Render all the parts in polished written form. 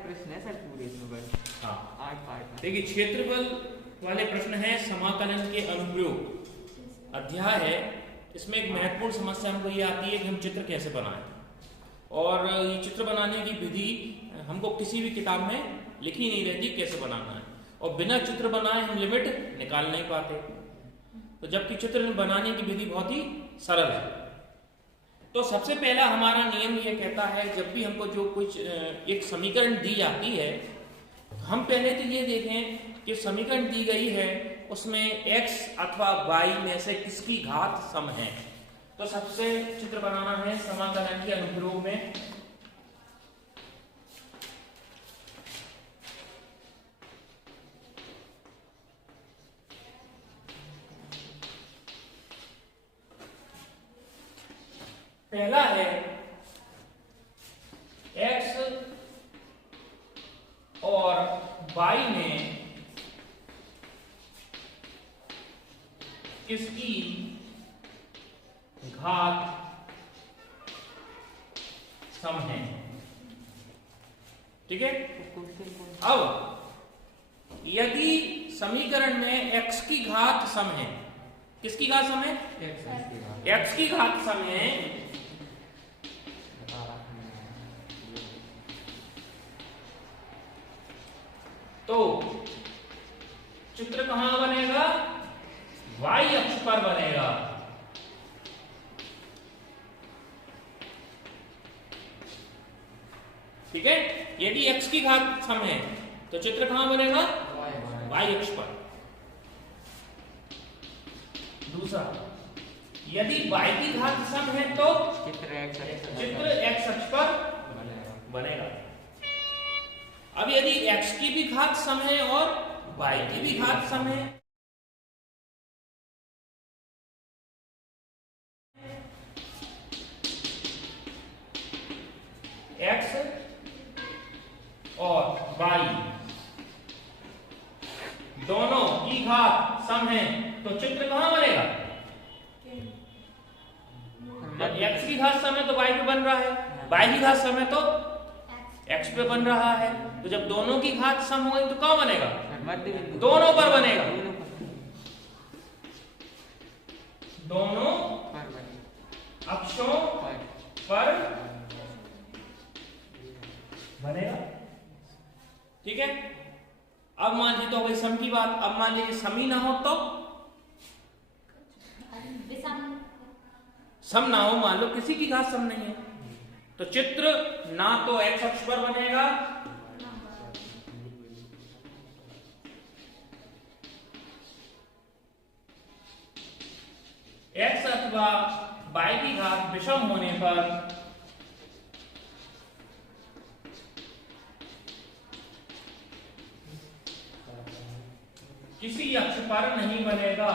प्रश्न है सर पूरे इसमें बस। हाँ 8 पार्ट। देखिए क्षेत्रफल वाले प्रश्न है समाकलन के अनुप्रयोग अध्याय है। इसमें एक महत्वपूर्ण समस्या हमको ये आती है कि हम चित्र कैसे बनाएं, और ये चित्र बनाने की विधि हमको किसी भी किताब में लिखी नहीं रहती कैसे बनाना है, और बिना चित्र बनाए हम लिमिट निकाल नहीं पाते। तो जबकि चित्र बनाने की विधि बहुत ही सरल है। तो सबसे पहला हमारा नियम ये कहता है, जब भी हमको जो कुछ एक समीकरण दी जाती है, हम पहले तो ये देखें कि समीकरण दी गई है उसमें x अथवा y में से किसकी घात सम है। तो सबसे चित्र बनाना है समाकलन के अनुप्रयोग में। पहला है x और y में किसकी घात सम है। ठीक है। अब यदि समीकरण में x की घात सम है, किसकी घात सम है? x की घात सम है, तो चित्र कहां बनेगा? y अक्ष पर बनेगा। ठीक है। यदि x की घात सम है तो चित्र कहां बनेगा? y अक्ष पर। दूसरा, यदि y की घात सम है तो चित्र x अक्ष पर बनेगा। अब यदि x की भी घात सम है और y की भी घात सम है, x और y दोनों की घात सम है तो चित्र कहां बनेगा? जब x की घात सम है तो y पे बन रहा है, y की घात सम है तो x पे बन रहा है। तो जब दोनों की घात सम हो गई तो कहां बनेगा? दोनों पर बनेगा। दोनों अक्षों पर बनेगा। ठीक है। अब मान लीजिए तो भाई सम की बात, अब मान लीजिए सम ही ना हो तो, सम ना हो, मान लो किसी की घात सम नहीं है, तो चित्र ना तो x अक्ष पर बनेगा x अथवा y की घात विषम होने पर किसी अक्ष पर नहीं बनेगा।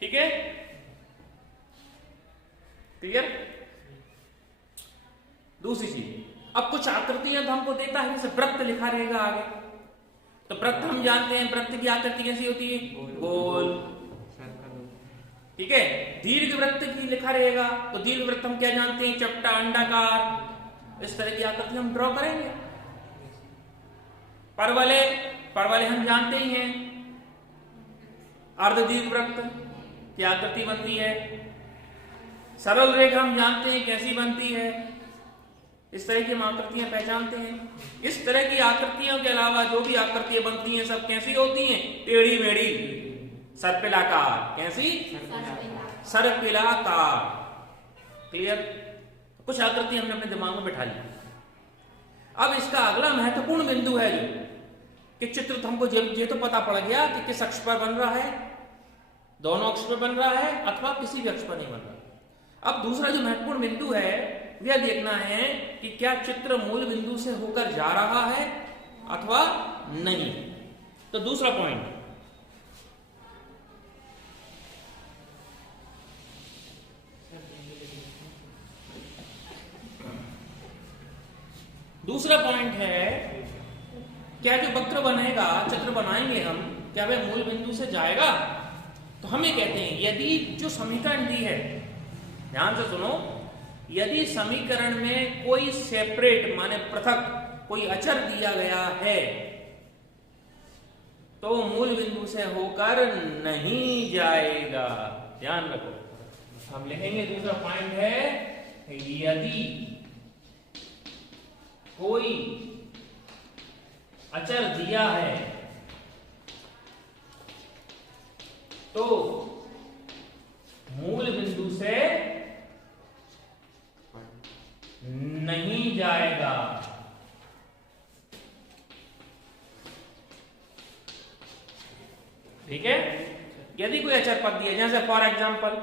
ठीक है। क्लियर। दूसरी चीज, अब कुछ आकृतियां तो हमको देता है, जैसे वृत्त लिखा रहेगा आगे, तो वृत्त हम जानते हैं वृत्त की आकृति कैसी होती है? गोल। ठीक है। दीर्घ वृत्त की लिखा रहेगा तो दीर्घ वृत्त हम क्या जानते हैं? चपटा, अंडाकार, इस तरह की आकृति हम ड्रॉ करेंगे। परवलय, परवलय हम जानते ही हैं, अर्ध दीर्घ वृत्त की आकृति बनती है। सरल रेखा हम जानते हैं कैसी बनती है, इस तरह की हम आकृतियां पहचानते हैं। इस तरह की आकृतियों के अलावा जो भी आकृतियां बनती हैं सब कैसी होती हैं? टेढ़ी मेढ़ी, सर्पिलाकार। कैसी? सर्पिलाकार। क्लियर। कुछ आकृति हमने अपने दिमाग में बैठा ली। अब इसका अगला महत्वपूर्ण बिंदु है जो कि चित्र तो हमको ये तो पता पड़ गया कि किस अक्ष पर बन रहा है, दोनों अक्ष पर बन रहा है अथवा किसी भी अक्ष पर नहीं बन रहा। अब दूसरा जो महत्वपूर्ण बिंदु है वह देखना है कि क्या चित्र मूल बिंदु से होकर जा रहा है अथवा नहीं। तो दूसरा पॉइंट, दूसरा पॉइंट है क्या जो वक्र बनेगा, चित्र बनाएंगे हम, क्या वह मूल बिंदु से जाएगा? तो हम ये कहते हैं यदि जो समीकरण दी है, ध्यान से सुनो, यदि समीकरण में कोई सेपरेट माने पृथक कोई अचर दिया गया है तो मूल बिंदु से होकर नहीं जाएगा। ध्यान रखो, हम लिखेंगे दूसरा पॉइंट है यदि कोई अचर दिया है तो मूल बिंदु से नहीं जाएगा। ठीक है, यदि कोई अचर पद दिया, जैसे for example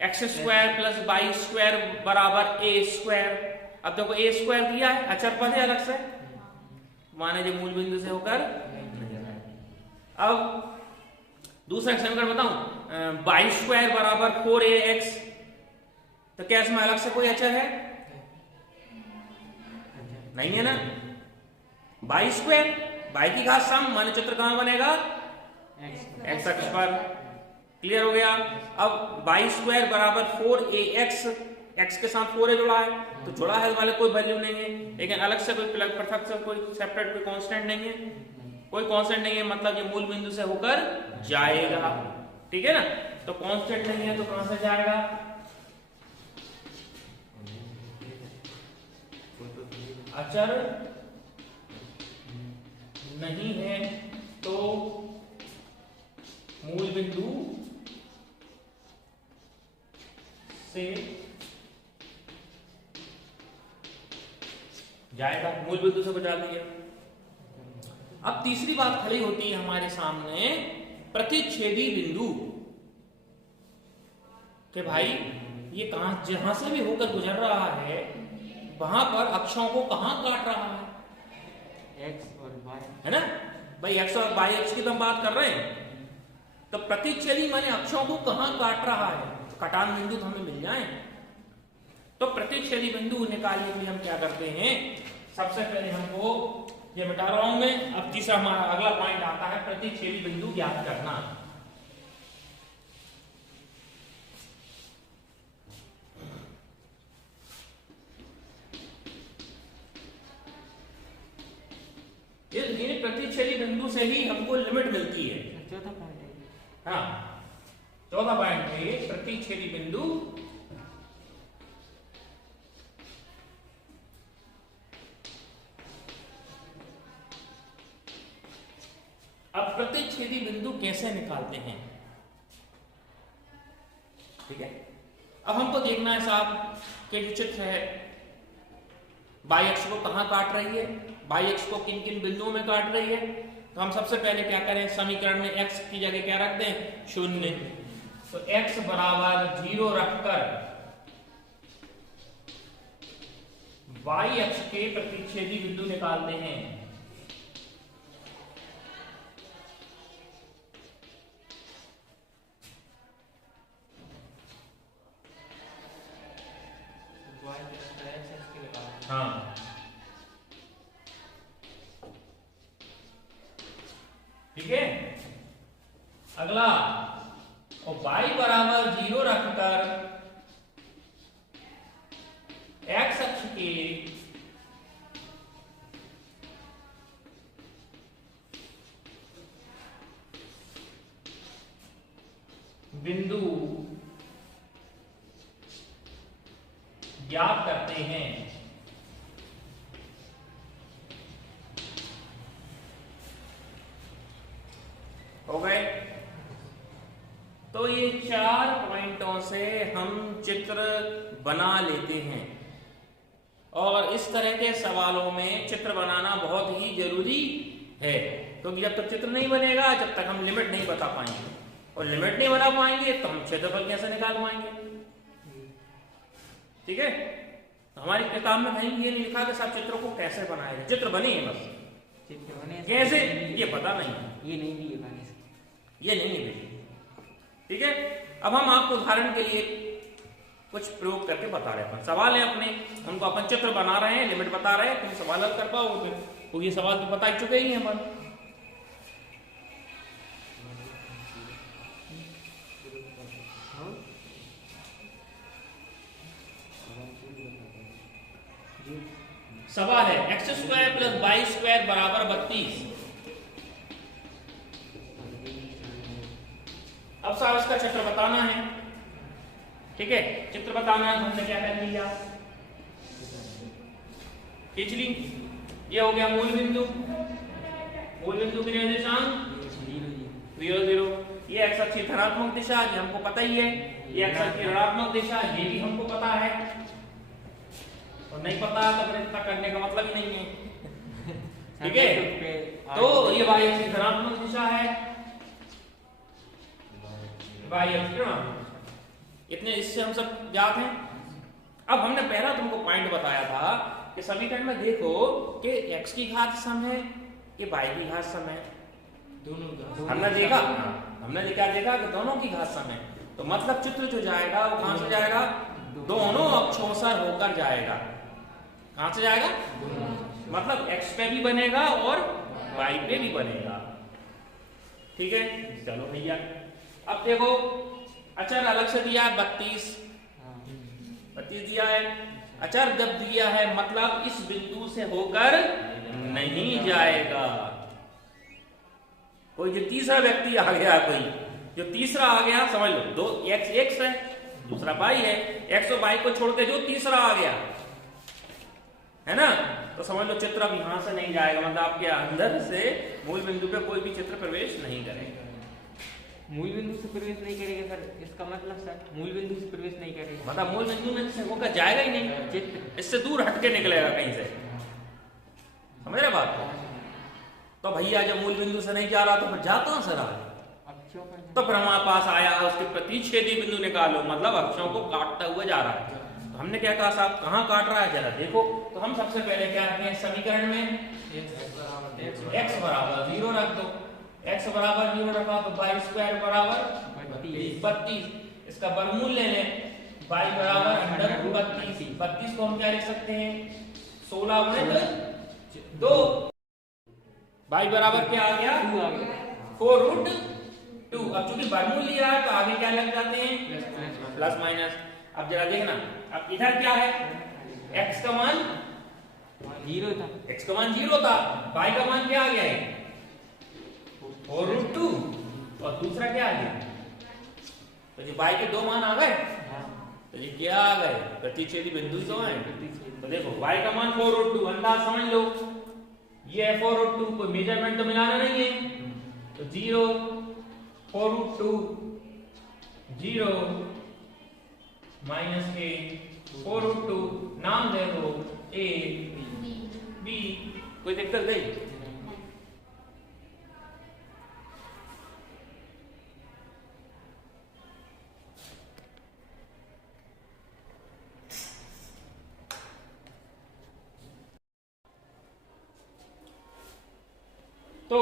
x square plus y square बराबर ए स्क्वायर। अब देखो ए स्क्वायर दिया है, अचर पद है अलग से, माने जो मूल बिंदु से होकर। अब दूसरा समीकरण बताऊं, वाई स्क्वायर बराबर 4ax, तो क्या इसमें अलग से कोई अचर है? नहीं है ना। वाई स्क्वायर, वाई की घात सम, माने चित्र कहां बनेगा? एक्स अक्ष पर। क्लियर हो गया। अब वाई स्क्वायर बराबर 4ax, एक्स के साथ 4a जुड़ा है, तो जुड़ा है वाले कोई वैल्यू नहीं है, लेकिन अलग से कोई पृथक से कोई सेपरेट कोई कांस्टेंट नहीं है, कोई कांस्टेंट नहीं है, मतलब ये मूल बिंदु से होकर जाएगा। ठीक है ना, तो कांस्टेंट नहीं है तो कहां से जाएगा? अचर नहीं है तो मूल बिंदु से जाएगा, मूल बिंदु से बचा दिया। अब तीसरी बात खड़ी होती है हमारे सामने, प्रतिच्छेदी बिंदु, कि भाई ये कहां, जहां से भी होकर गुजर रहा है वहां पर अक्षों को कहां काट रहा है? एक्स और वाई, है ना भाई, एक्स और वाई अक्ष की तो हम बात कर रहे हैं। तो प्रतिच्छेदी माने अक्षों को कहां काट रहा है, कटान बिंदु तो हमें मिल जाए। तो प्रतिच्छेदी बिंदु निकालने के लिए हम क्या करते हैं, सबसे पहले हमको ये मिटा रहा हूं मैं। अब तीसरा हमारा अगला पॉइंट आता है प्रतिच्छेदी बिंदु ज्ञात करना। ये प्रतिच्छेदी बिंदु से ही हमको लिमिट मिलती है। चौथा पॉइंट है। हाँ, चौथा पॉइंट है प्रतिच्छेदी बिंदु अब प्रतिच्छेदी बिंदु कैसे निकालते हैं? ठीक है, अब हमको देखना है साहब कि जो चित्र है वाई अक्ष को कहां काट रही है, वाई अक्ष को किन किन बिंदुओं में काट रही है। तो हम सबसे पहले क्या करें, समीकरण में x की जगह क्या रख दें? 0। तो x बराबर 0 रखकर वाई अक्ष के प्रतिच्छेदी बिंदु निकालते हैं। हाँ, ठीक है। अगला, और y बराबर 0 रखकर x अक्ष के बिंदु ज्ञात करते हैं। हो गए। तो ये 4 पॉइंटों से हम चित्र बना लेते हैं, और इस तरह के सवालों में चित्र बनाना बहुत ही जरूरी है, क्योंकि जब तक चित्र नहीं बनेगा, जब तक हम लिमिट नहीं बता पाएंगे, और लिमिट नहीं बना पाएंगे तो हम क्षेत्रफल कैसे निकाल पाएंगे? ठीक है, तो हमारी किताब में कहीं ये नहीं लिखा कि सब चित्रों को कैसे बनाए जाए, चित्र बने हैं बस, चित्र बने कैसे ये पता नहीं, ये नहीं भी है, ये नहीं भेजी। ठीक है, अब हम आपको उदाहरण के लिए कुछ प्रयोग करके बता रहे हैं। सवाल है अपने, उनको अपन चित्र बना रहे हैं, लिमिट बता रहे हैं, तुम सवाल हल कर पाओगे, तो ये सवाल तो बता ही चुके ही हैं अपन। सवाल है x square plus y square बराबर 32। अब साहब इसका चित्र बताना है, ठीक है। चित्र बताना है, हमने क्या कर लिया, खींच ली। ये हो गया मूल बिंदु, मूल बिंदु के निर्देशांक 0 0। ये एक्स अक्ष की धनात्मक दिशा, ये हमको पता ही है। ये एक्स अक्ष की ऋणात्मक दिशा, ये भी हमको पता है। और नहीं पता तो फिर इतना करने का मतलब ही नहीं है, ठीक है। तो ये वाई अक्ष की धनात्मक दिशा है, वाई अक्ष की ऋणात्मक। इतने इससे हम सब ज्ञात हैं। अब हमने पहला तुमको पॉइंट बताया था कि समीकरण में देखो कि x की घात सम है कि y की घात सम है, दोनों हमने देखा कि दोनों की घात सम है। तो मतलब चित्र जो जाएगा वो कहां से जाएगा, दोनों अक्षों से होकर जाएगा। कहां से जाएगा, मतलब x पे भी बनेगा और y पे भी बनेगा, ठीक है। चलो भैया, अब देखो अचर अलग से दिया है 32 दिया है। अचर जब दिया है मतलब इस बिंदु से होकर नहीं जाएगा। कोई जो तीसरा व्यक्ति आ गया, कोई जो तीसरा आ गया, समझ लो दो x है, दूसरा y है, x और y को छोड़ के जो तीसरा आ गया है ना, तो समझ लो चित्र अब यहां से नहीं जाएगा, मतलब आपके अंदर से मूल बिंदु पे कोई भी चित्र प्रवेश नहीं करेगा। मूल बिंदु से प्रवेश नहीं करेगा सर, इसका मतलब सर मूल बिंदु से प्रवेश नहीं करेगा, मतलब मूल बिंदु में से होकर जाएगा ही नहीं, चित्र इससे दूर हटके निकलेगा कहीं से, समझ रहे बात। तो भैया जब मूल बिंदु से नहीं जा रहा तो फिर जा कहां से रहा, तो फिर हमारे पास आया उसके प्रतिच्छेदी बिंदु निकालो, मतलब अक्षों को काटता हुआ जा रहा है। तो हमने क्या कहा साहब, कहां काट रहा है जरा देखो। तो हम सबसे पहले क्या रखें समीकरण में, x बराबर 0 रख दो। x बराबर 0 रखा तो y स्क्वायर बराबर 32, इसका वर्गमूल ले लें, y बराबर अंडर 32 को हम क्या लिख सकते हैं 16 गुणित 2। y बराबर क्या आ गया 4√2। अब चूंकि वर्गमूल लिया है तो आगे क्या लग जाते हैं प्लस माइनस। अब जरा देखना, अब इधर क्या है, x का मान 0 था, x का मान 0 था, y का मान क्या आ गया है 4√2 और दूसरा क्या आ गया, तो ये y के दो मान आ गए, तो ये क्या आ गए प्रतिच्छेदी बिंदु तो है। तो देखो y का मान 4√2, अंदाज समझ लो, ये है 4√2, कोई मेजरमेंट तो मिलाना नहीं है, तो 0 4√2 0 माइनस के 4√2, नाम दे दो a b, कोई दिक्कत नहीं। तो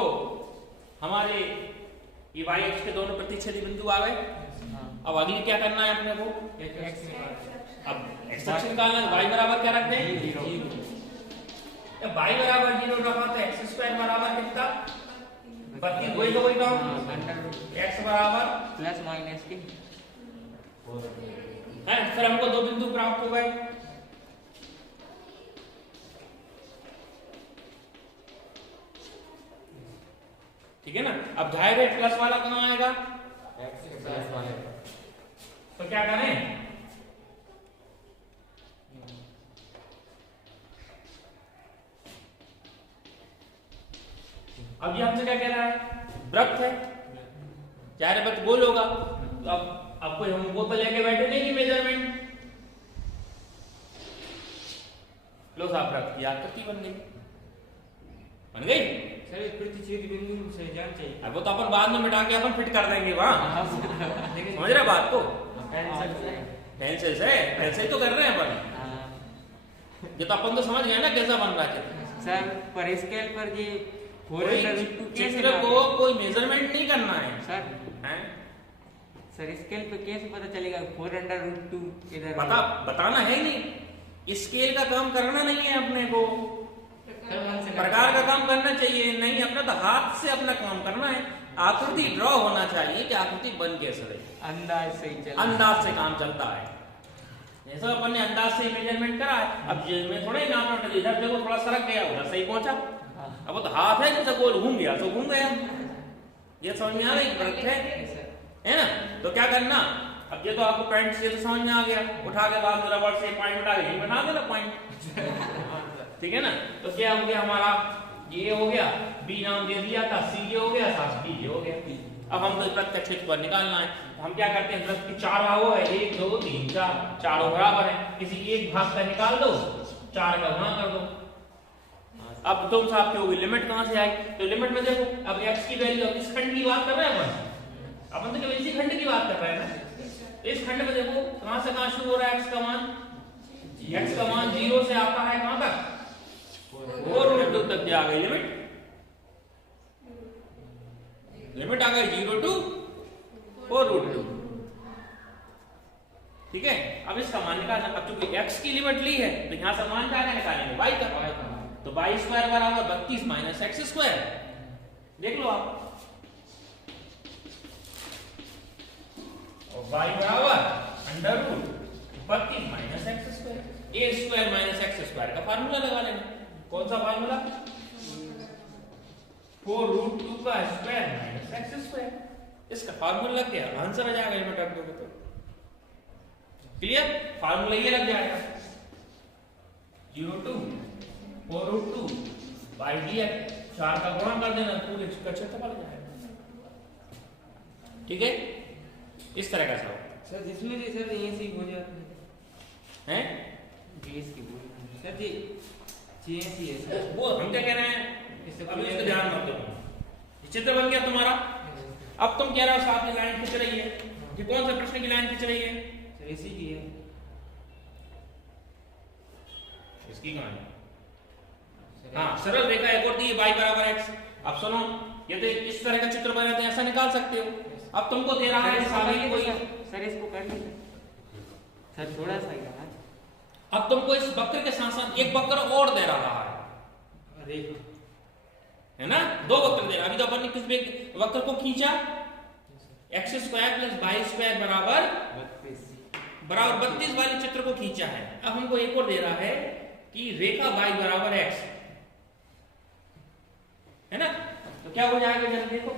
हमारे ये y अक्ष के दोनों प्रतिच्छेदी बिंदु आ गए। अब अगली क्या करना है अपने को, अब x अक्ष निकालना है, y बराबर क्या रखते हैं 0। जब y बराबर 0 रखा तो x स्क्वायर बराबर कितना 32, वही तो वही काम, x बराबर प्लस माइनस के है। फिर हमको दो बिंदु प्राप्त हो गए, ठीक है ना। अब जाएगा प्लस वाला कहां आएगा, तो क्या करें, अब ये हमसे क्या कह रहा है, वृत्त है, चाहे वृत्त गोल होगा। तो अब कोई हम वो तो लेके बैठे नहीं कि मेजरमेंट, लो साहब वृत्त की आकृति बन गई, बन गई सर, प्रतिच्छेदी बिंदु से जान चाहिए। अब वो तो अपन बाद में मिटा के अपन फिट कर देंगे वहां, समझ रहे बात को, पेंसिल से तो कर रहे हैं अपन, ये तो अपन तो समझ गए ना कैसा बन रहा है सर। पर स्केल पर ये चित्र को कोई मेजरमेंट नहीं करना है सर, हैं? सर स्केल पे कैसे पता चलेगा 4√2 इधर बताना है नहीं, स्केल का काम करना नहीं है अपने को, प्रकार का काम करना चाहिए नहीं, अपना तो हाथ से अपना काम करना है। आकृति ड्रॉ होना चाहिए कि आकृति बन कैसे रही, अंदाज से ही चल, अंदाज से काम चलता है। जैसा अपन ने अंदाज से मेजरमेंट करा है, अब मैं थोड़ा ही नाप रहा, इधर देखो थोड़ा सरक गया, उधर सही पहुंचा। अब वो तो हाथ है जैसे गोल घूम गया तो घूम गया, ये समझ में आ गई वृत्त है ना। तो क्या करना, अब ये तो आपको पॉइंट से तो समझ में आ गया, उठा के बाद रबड़ से पॉइंट उठा के बना देना पॉइंट, ठीक है ना। तो क्या हो गया हमारा, ये हो गया, बी नाम दे दिया था, सी ये हो गया, साथ डी ये हो गया। अब हम तो प्रत्यक्ष क्षेत्रफल निकालना है, तो हम क्या करते हैं, वृत्त के 4 भागों है, 1 2 3 4, चारों बराबर है, किसी एक भाग का निकाल दो, 4 का गुणा कर दो। अब तुम साहब की होगी लिमिट कहां से आई, तो लिमिट में देखो, अब x की वैल्यू, अब इस खंड की बात कर रहे हैं अपन तो केवल इसी खंड की बात कर रहे हैं ना। इस खंड में देखो कहां से कहां शुरू हो रहा है, x का मान 0 से आता है कहां तक, 4√2 तक आ गई लिमिट आ गई 0 to 4√2, ठीक है। अब इसका मान निकालना, अब चूंकि x की लिमिट ली है तो यहां से मान क्या निकालेंगे, y का, तो y स्क्वायर बराबर 32 माइनस x स्क्वायर, देख लो आप, और y बराबर under root 32 minus x square, a square minus x square का फार्मूला लगा लेना। कौन सा फार्मूला, 4√2 का स्क्वायर माइनस x स्क्वायर, इसका फार्मूला लग गया, आंसर आ जाएगा, लिमिट रख दोगे तो क्लियर, फार्मूला ये लग जाएगा 0 to 4√2 बाई dx, 4 का गुणा कर देना, पूरे इसका क्षेत्रफल आ जाएगा, ठीक है। इस तरह का सब सर जिसमें भी सर ये सी हो जाता है, बेस की बोल सर जी चेंज ही है सर, वो हम क्या कह रहे हैं, अभी इसको ध्यान मत दो, चित्र बन गया तुम्हारा। अब तुम कह रहे हो साथ में लाइन खींच रही है, ये कौन सा प्रश्न की लाइन खींच रही है, सर इसी की है, इसकी कहां है, हाँ सरल रेखा एक और दी है y बराबर x। अब सुनो, ये तो इस तरह का चित्र बनाते हैं, ऐसा निकाल सकते हो। अब तुमको दे रहा है सामने कोई, सर इसको कर लीजिए सर, थोड़ा सा ही रहा है। अब तुमको इस वक्र के साथ साथ एक वक्र और दे रहा है, रेखा है ना, 2 वक्र दे रहा। अभी तो अपन ने किस वक्र को खींचा, x square plus y square बराबर 32 वाले चित्र को खींचा है। अब हमको एक और दे रहा है कि रेखा y बराबर x, है ना, तो क्या हो जाएगा, जरा देखो,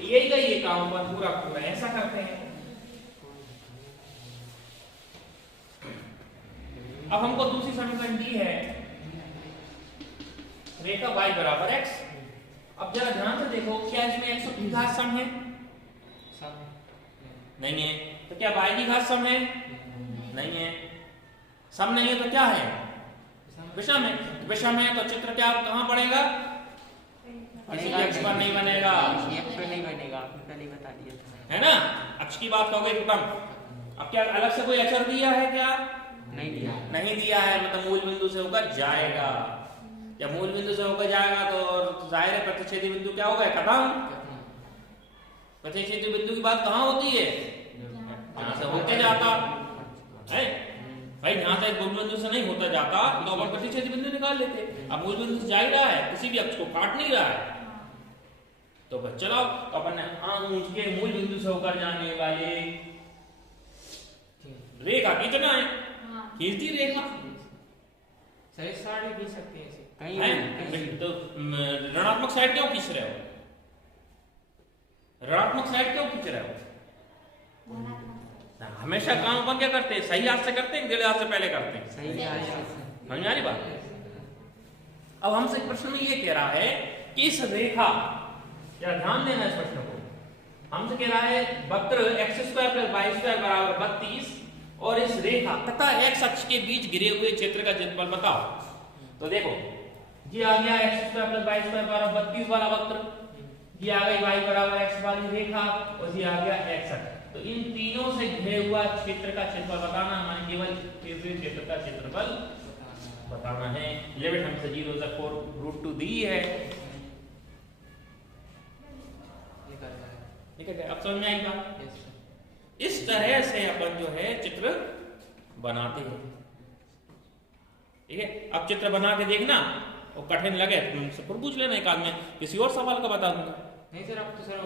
यही का ये काम पर पूरा पूरा ऐसा करते हैं। अब हमको दूसरी समीकरण दी है, रेखा y बराबर x। अब जरा ध्यान से देखो, क्या इसमें x की घात सम है, नहीं है, तो क्या y की घात सम है, नहीं है, सम नहीं है तो क्या है, विषम है, विषम है तो चित्र क्या कहां पड़ेगा, अक्ष पर नहीं बनेगा, अक्ष पर नहीं बनेगा, आपने पहले बता दिया था, है ना, अक्ष की बात कहोगे खत्म। अब क्या अलग से कोई अक्षर दिया है क्या, नहीं दिया है, मतलब मूल बिंदु से होकर जाएगा, जब मूल बिंदु से होकर जाएगा तो जाहिर है प्रतिच्छेदी बिंदु क्या होगा, खत्म। प्रतिच्छेदी बिंदु की बात कहां होती है, जहां से होके जाता है भाई, जहां से मूल बिंदु से नहीं होता जाता तो अपन प्रतिच्छेदी बिंदु निकाल लेते। अब मूल बिंदु से जा ही रहा है, किसी भी अक्ष को काट नहीं रहा है, तो बस चलो अपन ने उसके मूल बिंदु से होकर जाने वाले रेखा कितना है, खींचती रेखा, सही साइड भी सकते हैं इसे, कहीं तो ऋणात्मक साइड क्यों खींच रहे हो, ऋणात्मक साइड क्यों खींच रहे हो, हमेशा काम अपन क्या करते हैं, सही हाथ से करते हैं, गलत हाथ से पहले करते हैं, सही हाथ से, समझ में आ रही बात। अब हमसे प्रश्न में ये कह रहा है कि इस रेखा, क्या ध्यान देना इस प्रश्न को, हमसे कह रहा है वक्र x square plus y square बराबर 32 और इस रेखा तथा x अक्ष के बीच घिरे हुए क्षेत्र का क्षेत्रफल बताओ। तो देखो ये आ गया x square plus y square बराबर 32 वाला वक्र, ये आ गई y बराबर x वाली रेखा, और ये आ गया x अक्ष। तो इन तीनों से घिरे हुआ क्षेत्र का क्षेत्रफल बताना, हमारे केवल केंद्रीय क्षेत्र का क्षेत्रफल बताना है। लिमिट हमसे 0 से 4√2 दी है, ठीक है, अब समझ में आई बात। इस तरह से अपन जो है चित्र बनाते हैं, ठीक है। अब चित्र बना के देखना, और कठिन लगे तो मुझसे पूछ लेना, एक आध में किसी और सवाल का बता दूंगा। नहीं सर, अब तो सर